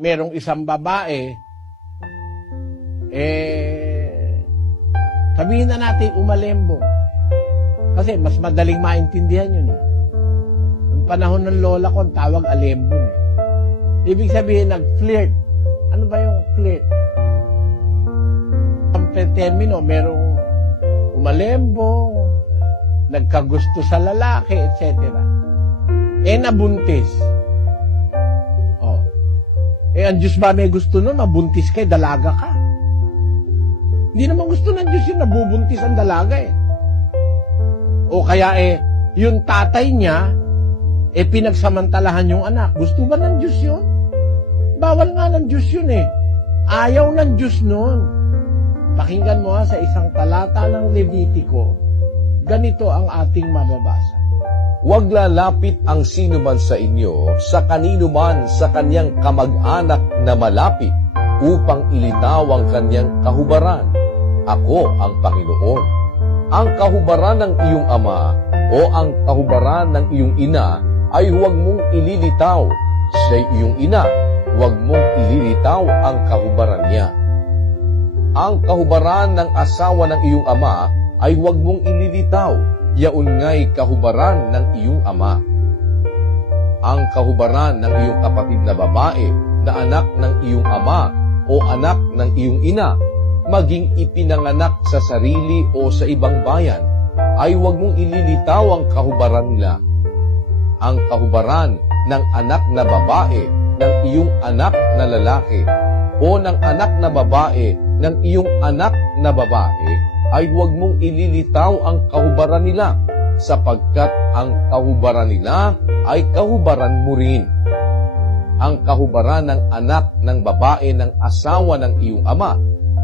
merong isang babae, sabihin na natin umalembo. Kasi mas madaling maintindihan yun. Noong panahon ng lola ko, ang tawag alembo. Ibig sabihin, nag-flirt. Ano ba yung flirt? Ang termino, merong umalembo, nagkagusto sa lalaki, etc. Nabuntis. Ang Diyos ba may gusto nun? Mabuntis ka, dalaga ka. Hindi naman gusto ng Diyos yun, nabubuntis ang dalaga O kaya yung tatay niya, pinagsamantalahan yung anak. Gusto ba ng Diyos yun? Bawal nga ng Diyos yun Ayaw ng Diyos nun. Pakinggan mo sa isang talata ng Levitico, ganito ang ating mababasa. Huwag lalapit ang sino man sa inyo sa kanino man sa kanyang kamag-anak na malapit upang ilitaw ang kanyang kahubaran. Ako ang Panginoon. Ang kahubaran ng iyong ama o ang kahubaran ng iyong ina ay huwag mong ililitaw. Sa iyong ina, huwag mong ililitaw ang kahubaran niya. Ang kahubaran ng asawa ng iyong ama ay huwag mong ililitaw. Yaon nga'y kahubaran ng iyong ama. Ang kahubaran ng iyong kapatid na babae na anak ng iyong ama o anak ng iyong ina, maging ipinanganak sa sarili o sa ibang bayan, ay huwag mong ililitaw ang kahubaran nila. Ang kahubaran ng anak na babae ng iyong anak na lalaki o ng anak na babae ng iyong anak na babae, ay huwag mong ililitaw ang kahubaran nila, sapagkat ang kahubaran nila ay kahubaran mo rin. Ang kahubaran ng anak ng babae ng asawa ng iyong ama,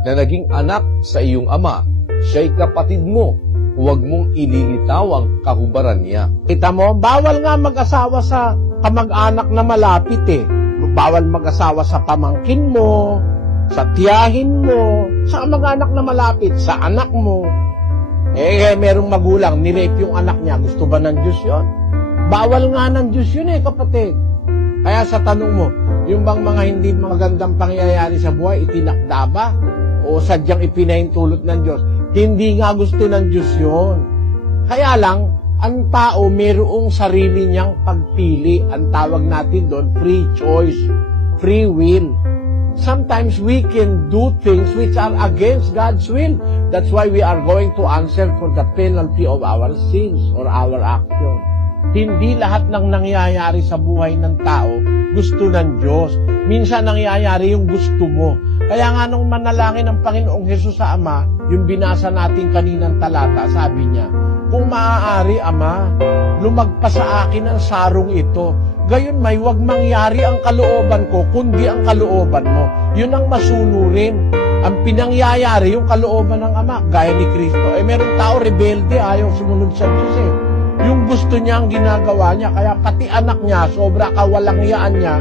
na naging anak sa iyong ama, siya'y kapatid mo, huwag mong ililitaw ang kahubaran niya. Kita mo, bawal nga mag-asawa sa kamag-anak na malapit Bawal mag-asawa sa pamangkin mo, sa tiyahin mo, sa kamag-anak na malapit, sa anak mo. Merong magulang, nirape yung anak niya. Gusto ba ng Diyos yun? Bawal nga ng Diyos yun kapatid. Kaya sa tanong mo, yung bang mga hindi magandang pangyayari sa buhay, itinakda ba? O sadyang ipinahintulot ng Diyos? Hindi nga gusto ng Diyos yun. Kaya lang, ang tao mayroong sarili niyang pagpili. Ang tawag natin doon, free choice, free will. Sometimes we can do things which are against God's will. That's why we are going to answer for the penalty of our sins or our action. Hindi lahat ng nangyayari sa buhay ng tao gusto ng Diyos. Minsan nangyayari yung gusto mo. Kaya nga nung manalangin ng Panginoong Hesus sa Ama, yung binasa natin kaninang talata, sabi niya, kung maaari, Ama, lumagpas sa akin ang sarong ito. Gayon may huwag mangyari ang kalooban ko, kundi ang kalooban mo. Yun ang masunurin. Ang pinangyayari, yung kalooban ng Ama, gaya ni Kristo. Merong tao rebelde, ayaw sumunod sa Diyos Yung gusto niya ang ginagawa niya, kaya pati anak niya, sobra kawalangyaan niya,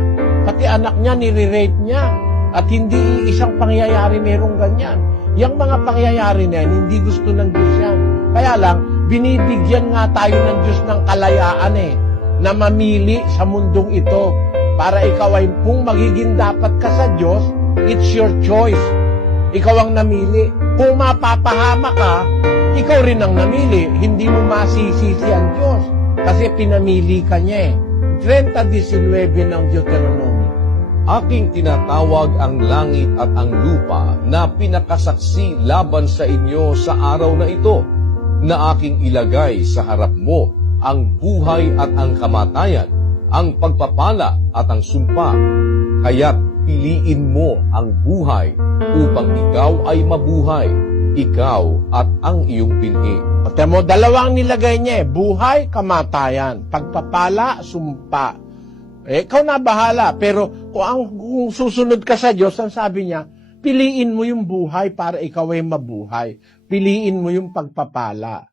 pati anak niya, nire-rape niya. At hindi isang pangyayari merong ganyan. Yung mga pangyayari na yan, hindi gusto ng Diyos yan. Kaya lang, binibigyan nga tayo ng Diyos ng kalayaan na mamili sa mundong ito para ikaw ay kung magiging dapat ka sa Diyos, it's your choice. Ikaw ang namili. Kung mapapahama ka, ikaw rin ang namili. Hindi mo masisisi ang Diyos kasi pinamili ka niya 30:19 ng Deuteronomy. Aking tinatawag ang langit at ang lupa na pinakasaksi laban sa inyo sa araw na ito, na aking ilagay sa harap mo ang buhay at ang kamatayan, ang pagpapala at ang sumpa. Kaya't piliin mo ang buhay upang ikaw ay mabuhay, ikaw at ang iyong binhi. Pati mo, dalawang nilagay niya buhay, kamatayan, pagpapala, sumpa. Ikaw na bahala, pero kung susunod ka sa Diyos, ang sabi niya, piliin mo yung buhay para ikaw ay mabuhay. Piliin mo yung pagpapala.